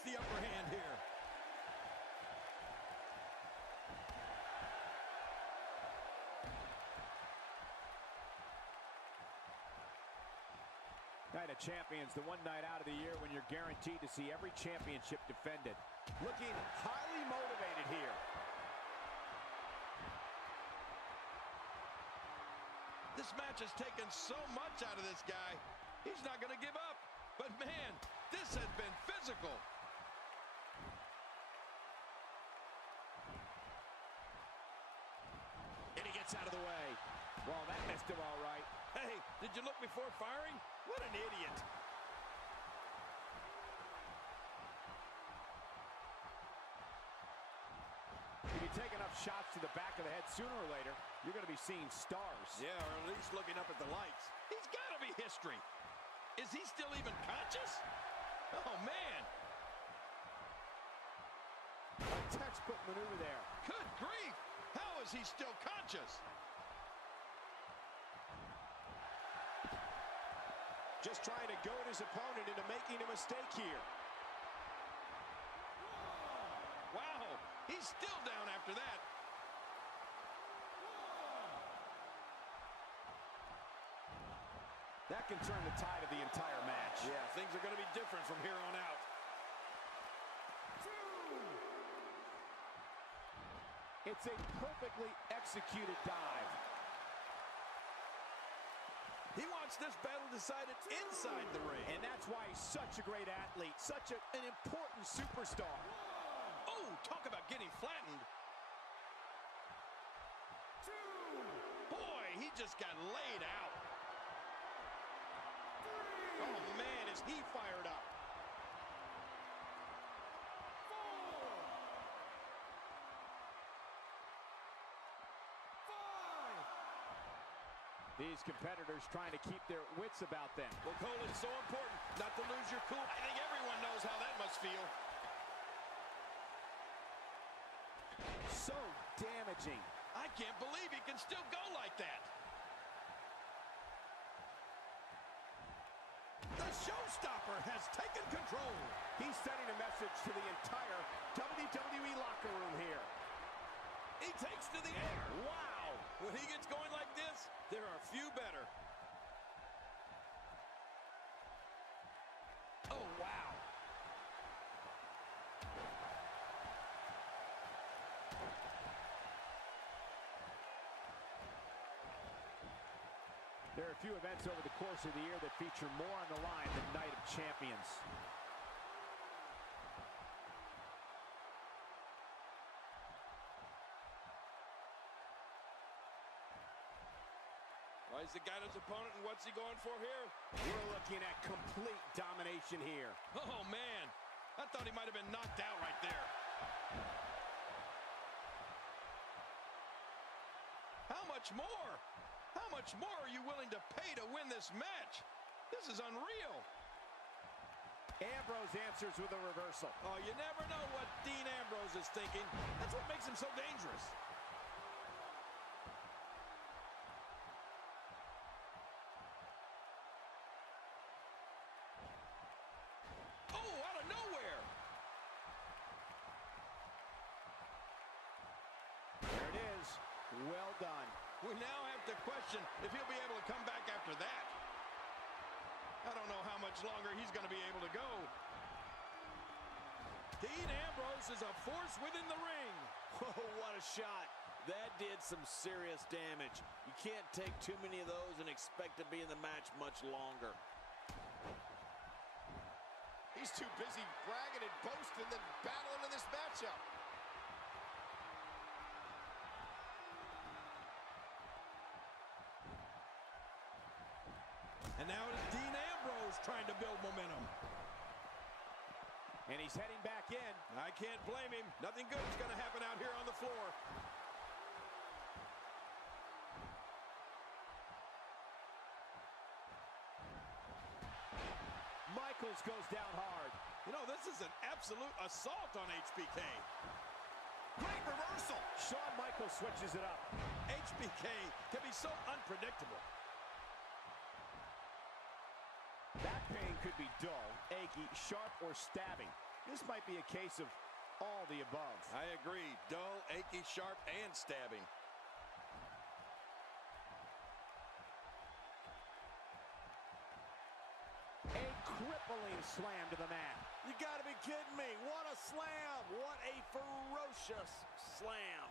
gets the upper hand here. Night of Champions, the one night out of the year when you're guaranteed to see every championship defended. Looking highly motivated here. This match has taken so much out of this guy. He's not going to give up. But man, this has been physical. And he gets out of the way. Well, that missed him all right. Hey, did you look before firing? What an idiot. If you take enough shots to the back of the head, sooner or later, you're going to be seeing stars. Yeah, or at least looking up at the lights. He's got to be history. Is he still even conscious? Oh, man. A textbook maneuver there. Good grief. How is he still conscious? Just trying to goad his opponent into making a mistake here. Wow, he's still down after that. That can turn the tide of the entire match. Yeah, things are going to be different from here on out. It's a perfectly executed dive. He wants this battle decided inside the ring. And that's why he's such a great athlete, such an important superstar. Oh, talk about getting flattened. Boy, he just got laid out. Oh, man, is he fired up. These competitors trying to keep their wits about them. Well, Cole, it's so important not to lose your cool. I think everyone knows how that must feel. So damaging. I can't believe he can still go like that. The showstopper has taken control. He's sending a message to the entire WWE locker room here. He takes to the air. Wow. When he gets going like this, there are few better. Oh, wow. There are a few events over the course of the year that feature more on the line than Night of Champions. Well, he's the guy his opponent, and what's he going for here? We're looking at complete domination here. Oh, man. I thought he might have been knocked out right there. How much more? How much more are you willing to pay to win this match? This is unreal. Ambrose answers with a reversal. Oh, you never know what Dean Ambrose is thinking. That's what makes him so dangerous. Oh, out of nowhere. There it is. Well done. We now have to question if he'll be able to come back after that. I don't know how much longer he's going to be able to go. Dean Ambrose is a force within the ring. Oh, what a shot. That did some serious damage. You can't take too many of those and expect to be in the match much longer. He's too busy bragging and boasting than battling in this matchup. And now it is Dean Ambrose trying to build momentum. And he's heading back in. I can't blame him. Nothing good is going to happen out here on the floor. Michaels goes down hard. You know, this is an absolute assault on HBK. Great reversal. Shawn Michaels switches it up. HBK can be so unpredictable. That pain could be dull, achy, sharp, or stabbing. This might be a case of all the above. I agree. Dull, achy, sharp, and stabbing. A crippling slam to the mat. You gotta be kidding me. What a slam. What a ferocious slam.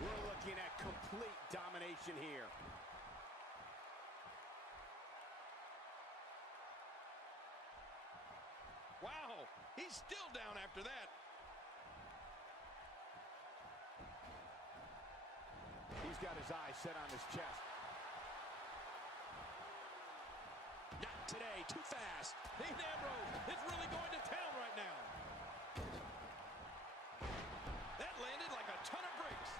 We're looking at complete domination here. Wow, he's still down after that. He's got his eyes set on his chest. Not today, too fast. Dean Ambrose is really going to town right now. That landed like a ton of bricks.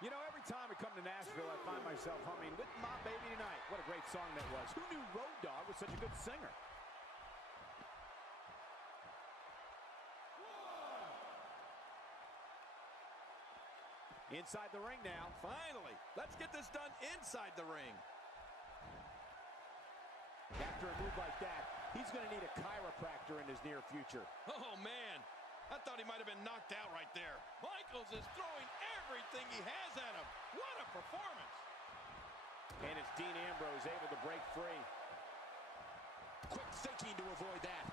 You know, every time I come to Nashville, I find myself humming "With My Baby Tonight." What a great song that was. Who knew Road Dogg was such a good singer? Inside the ring now. Finally, let's get this done inside the ring. After a move like that, he's going to need a chiropractor in his near future. Oh, man. I thought he might have been knocked out right there. Michaels is throwing everything he has at him. What a performance. And it's Dean Ambrose able to break free. Quick thinking to avoid that.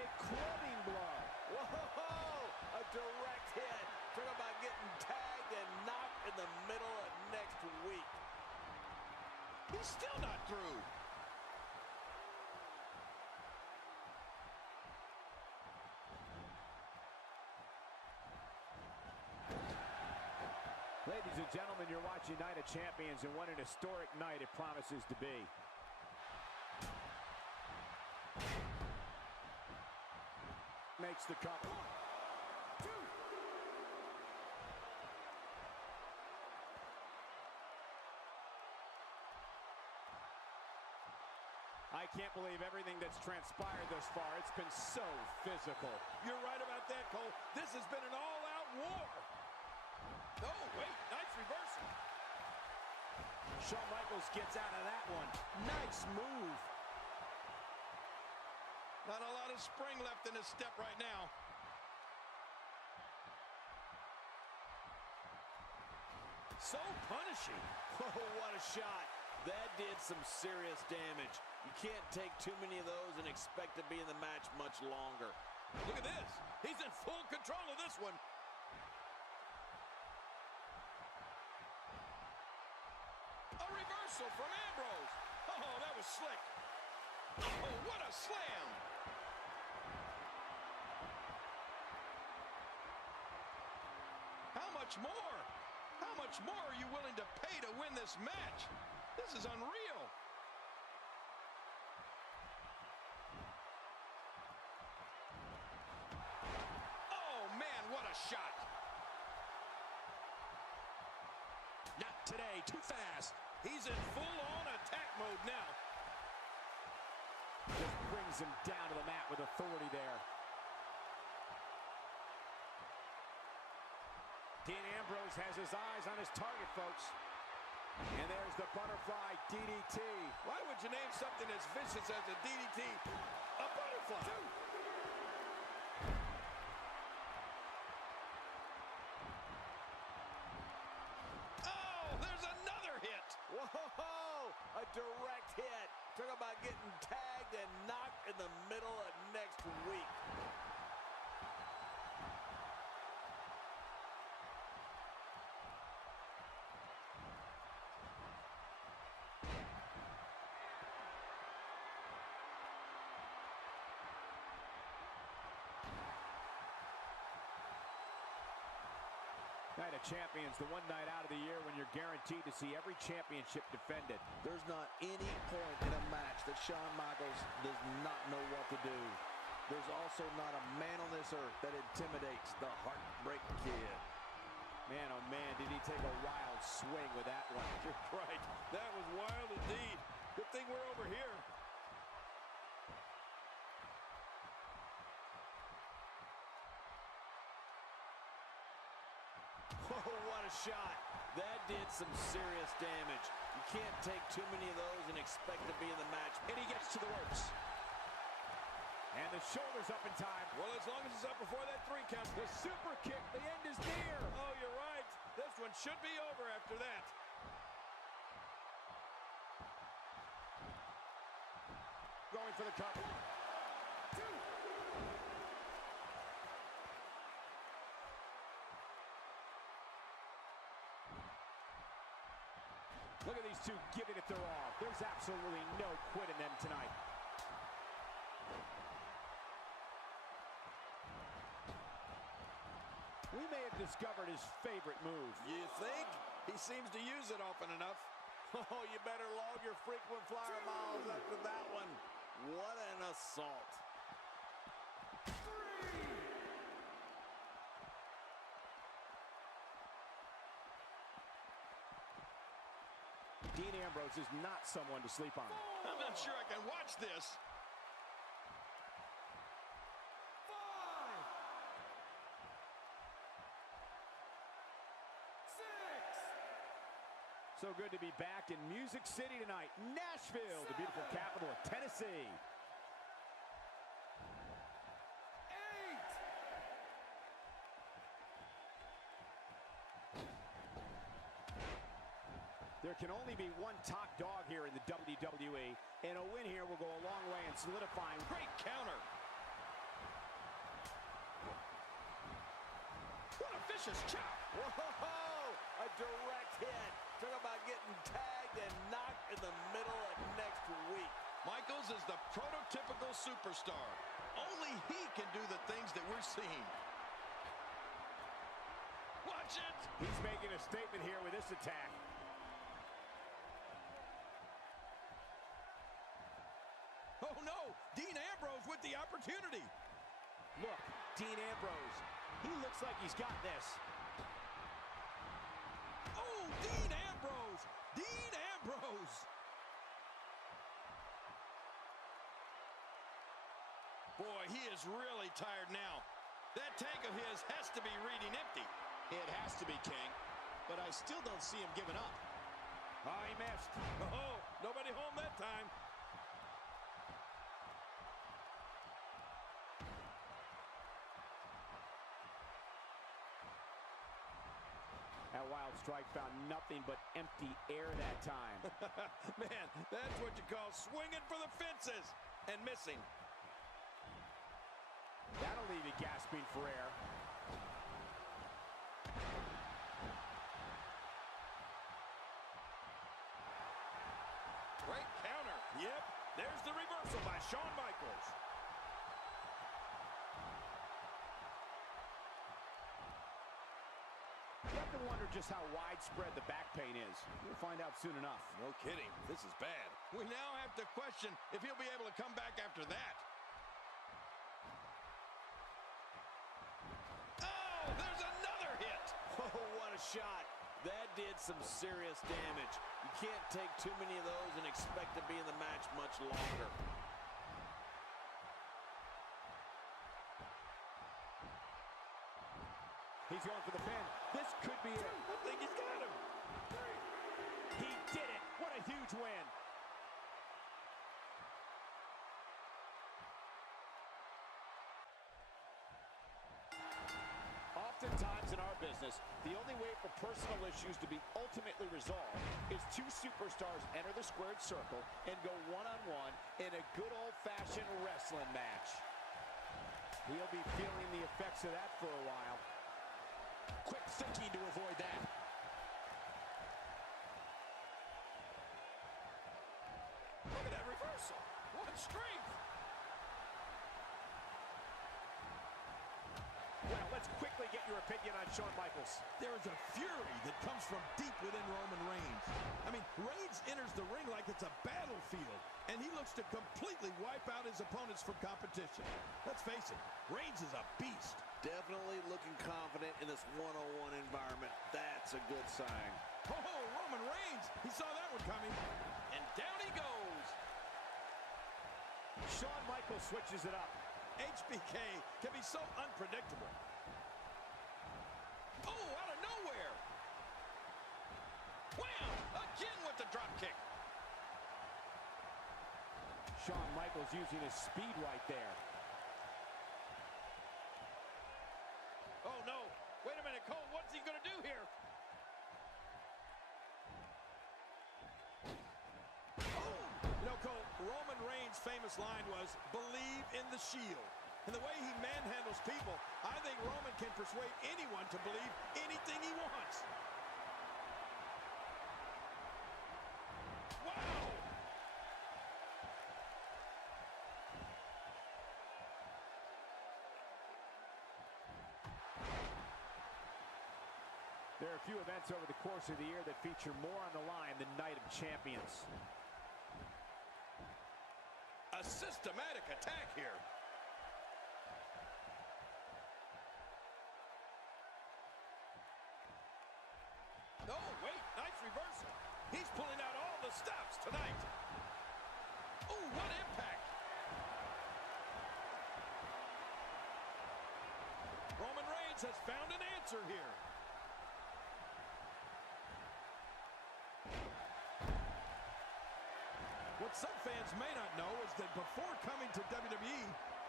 A clubbing blow. Whoa! A direct hit. Talk about getting tagged and knocked in the middle of next week. He's still not through. Ladies and gentlemen, you're watching Night of Champions, and what an historic night it promises to be. Makes the cover. 1, 2. I can't believe everything that's transpired thus far. It's been so physical. You're right about that, Cole. This has been an all-out war. Oh, wait, nice reversal. Shawn Michaels gets out of that one. Nice move. Not a lot of spring left in his step right now. So punishing. Oh, what a shot. That did some serious damage. You can't take too many of those and expect to be in the match much longer. Look at this. He's in full control of this one. A reversal from Ambrose. Oh, that was slick. Oh, what a slam. How much more? How much more are you willing to pay to win this match? This is unreal. Oh, man, what a shot. Not today, too fast. He's in full-on attack mode now. Just brings him down to the mat with authority there. Dean Ambrose has his eyes on his target, folks. And there's the butterfly DDT. Why would you name something as vicious as a DDT a butterfly? Oh, there's another hit. Whoa! A direct hit. Talk about getting tagged and knocked in the middle of next week. Night of Champions, the one night out of the year when you're guaranteed to see every championship defended. There's not any point in a match that Shawn Michaels does not know what to do. There's also not a man on this earth that intimidates the Heartbreak Kid. Man, oh man, did he take a wild swing with that one. You're right. That was wild indeed. Good thing we're over here. a shot. That did some serious damage. You can't take too many of those and expect to be in the match. And he gets to the ropes. And the shoulder's up in time. Well, as long as it's up before that 3 count. The super kick, the end is near. Oh, you're right. This one should be over after that. Going for the cover. 1, 2. Look at these two giving it their all. There's absolutely no quit in them tonight. We may have discovered his favorite move. You think? He seems to use it often enough. Oh, you better log your frequent flyer miles after that one. What an assault. 3. Dean Ambrose is not someone to sleep on. I'm not sure I can watch this. 5. 6. So good to be back in Music City tonight. Nashville, the beautiful capital of Tennessee. 8. There can only be one top dog here in the WWE, and a win here will go a long way in solidifying. Great counter. What a vicious chop. Whoa! A direct hit. Talk about getting tagged and knocked in the middle of next week. Michaels is the prototypical superstar. Only he can do the things that we're seeing. Watch it. He's making a statement here with this attack. Oh no, Dean Ambrose with the opportunity. Look, Dean Ambrose, he looks like he's got this. Oh, Dean Ambrose! Dean Ambrose! Boy, he is really tired now. That tank of his has to be reading empty. It has to be, King. But I still don't see him giving up. Oh, he missed. Oh, nobody home that time. That wild strike found nothing but empty air that time. Man, that's what you call swinging for the fences and missing. That'll leave you gasping for air. Great counter. Yep, there's the reversal by Shawn Michaels. You have to wonder just how widespread the back pain is. We'll find out soon enough. No kidding. This is bad. We now have to question if he'll be able to come back after that. Oh, there's another hit. Oh, what a shot. That did some serious damage. You can't take too many of those and expect to be in the match much longer. He's going for the pin. This could be it. I think he's got him. He did it. What a huge win. Oftentimes in our business, the only way for personal issues to be ultimately resolved is two superstars enter the squared circle and go one-on-one in a good old-fashioned wrestling match. He'll be feeling the effects of that for a while. Quick thinking to avoid that. Look at that reversal. What strength. Well, let's quickly get your opinion on Shawn Michaels. There is a fury that comes from deep within Roman Reigns. I mean, Reigns enters the ring like it's a battlefield, and he looks to completely wipe out his opponents from competition. Let's face it, Reigns is a beast. Definitely looking confident in this one-on-one environment. That's a good sign. Oh, Roman Reigns, he saw that one coming, and down he goes. Shawn Michaels switches it up. HBK can be so unpredictable. Oh, out of nowhere. Shawn Michaels using his speed right there. Oh, no. Wait a minute, Cole. What's he going to do here? Oh! You know, Cole, Roman Reigns' famous line was, "Believe in the Shield." And the way he manhandles people, I think Roman can persuade anyone to believe anything he wants. Wow! There are a few events over the course of the year that feature more on the line than Night of Champions. A systematic attack here. Oh, wait, nice reversal. He's pulling out all the stops tonight. Oh, what impact. Roman Reigns has found an answer here. What some fans may not know is that before coming to WWE,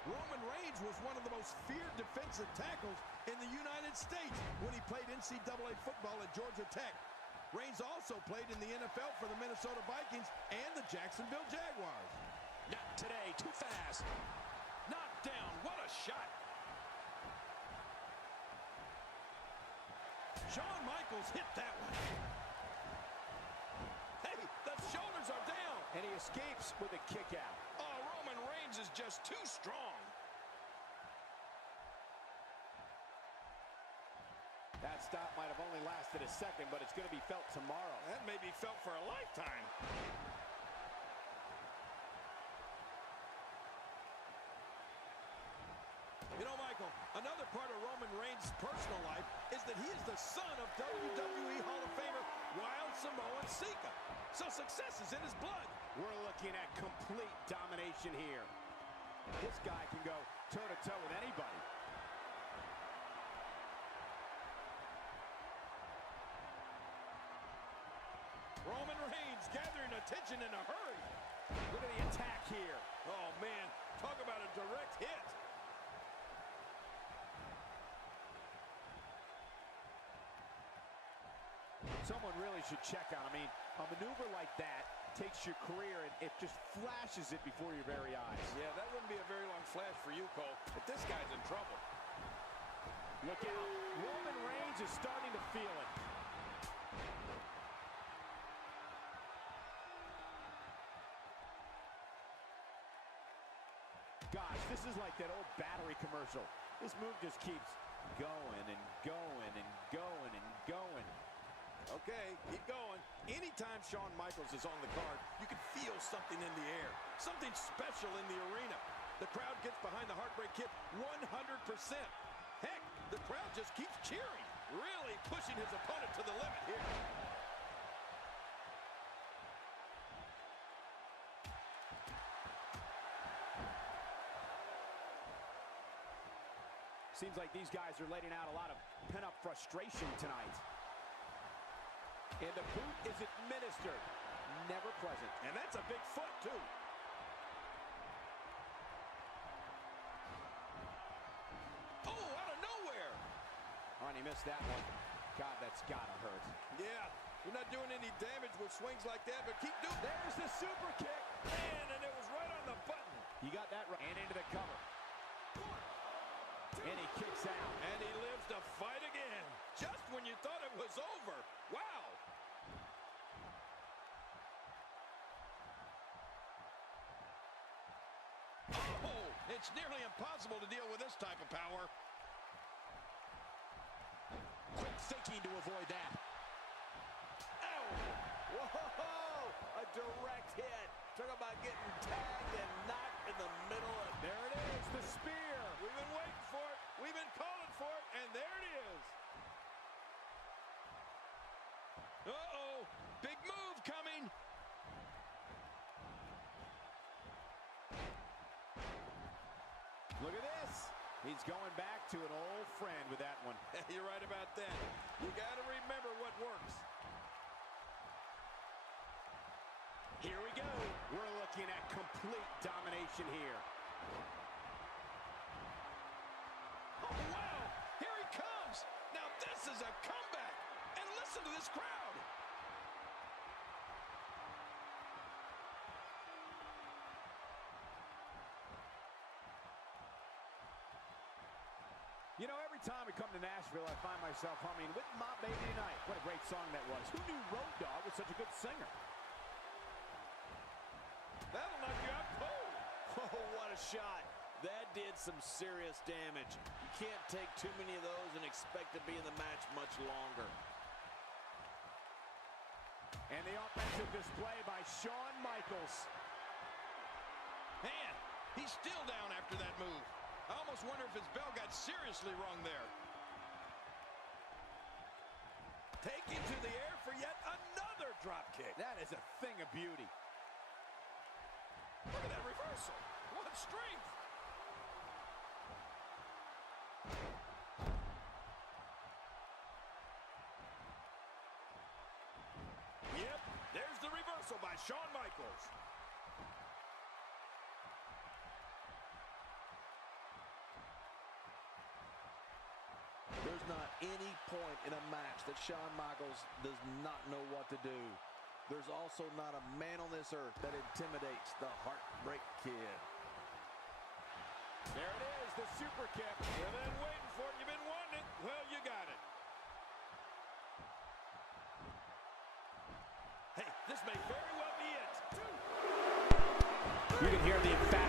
Roman Reigns was one of the most feared defensive tackles in the United States when he played NCAA football at Georgia Tech. Reigns also played in the NFL for the Minnesota Vikings and the Jacksonville Jaguars. Not today, too fast. Knocked down, what a shot. Shawn Michaels hit that one. Hey, the shoulders are down. And he escapes with a kick out. Oh, Roman Reigns is just too strong. That stop might have only lasted a second, but it's going to be felt tomorrow. That may be felt for a lifetime. You know, Michael, another part of Roman Reigns' personal life is that he is the son of WWE Hall of Famer Wild Samoan Sika. So success is in his blood. We're looking at complete domination here. This guy can go toe-to-toe with anybody. Roman Reigns gathering attention in a hurry. Look at the attack here. Oh, man, talk about a direct hit. Someone really should check on. I mean, a maneuver like that takes your career and it just flashes it before your very eyes. Yeah, that wouldn't be a very long flash for you, Cole, but this guy's in trouble. Look out. Roman Reigns is starting to feel it. Gosh, this is like that old battery commercial. This move just keeps going and going and going and going. Okay, keep going. Anytime Shawn Michaels is on the card, you can feel something in the air, something special in the arena. The crowd gets behind the Heartbreak Kid 100%. Heck, the crowd just keeps cheering, really pushing his opponent to the limit here. Seems like these guys are letting out a lot of pent-up frustration tonight. And the boot is administered, never present. And that's a big foot, too. Oh, out of nowhere. Oh, and he missed that one. God, that's gotta hurt. Yeah, you're not doing any damage with swings like that, but keep doing it. There's the super kick. Man, and it was right on the button. You got that right. And into the cover. And he kicks out. And he lives to fight again. Just when you thought it was over. Wow. Oh, it's nearly impossible to deal with this type of power. Quick thinking to avoid that. Ow! Whoa! A direct hit. Talk about getting tagged and knocked in the middle. There it is, the spear. We've been waiting for it. We've been calling for it, and there it is. Uh-oh. Big move coming. Look at this. He's going back to an old friend with that one. You're right about that. You got to remember what works. Here we go. We're looking at complete domination here. Oh, wow! Here he comes! Now this is a comeback! And listen to this crowd! You know, every time we come to Nashville, I find myself humming With My Baby Tonight. What a great song that was. Who knew Road Dogg was such a good singer? That'll knock you out cold! Oh, what a shot. That did some serious damage. You can't take too many of those and expect to be in the match much longer. And the offensive display by Shawn Michaels. Man, he's still down after that move. I almost wonder if his bell got seriously wrong there. Taken to the air for yet another drop kick. That is a thing of beauty. Look at that reversal. What strength. Yep, there's the reversal by Shawn Michaels. There's not any point in a match that Shawn Michaels does not know what to do. There's also not a man on this earth that intimidates the Heartbreak Kid. There it is, the super kick. You've been waiting for it. You've been wanting it. Well, you got it. Hey, this may very well be it. You can hear the emphatic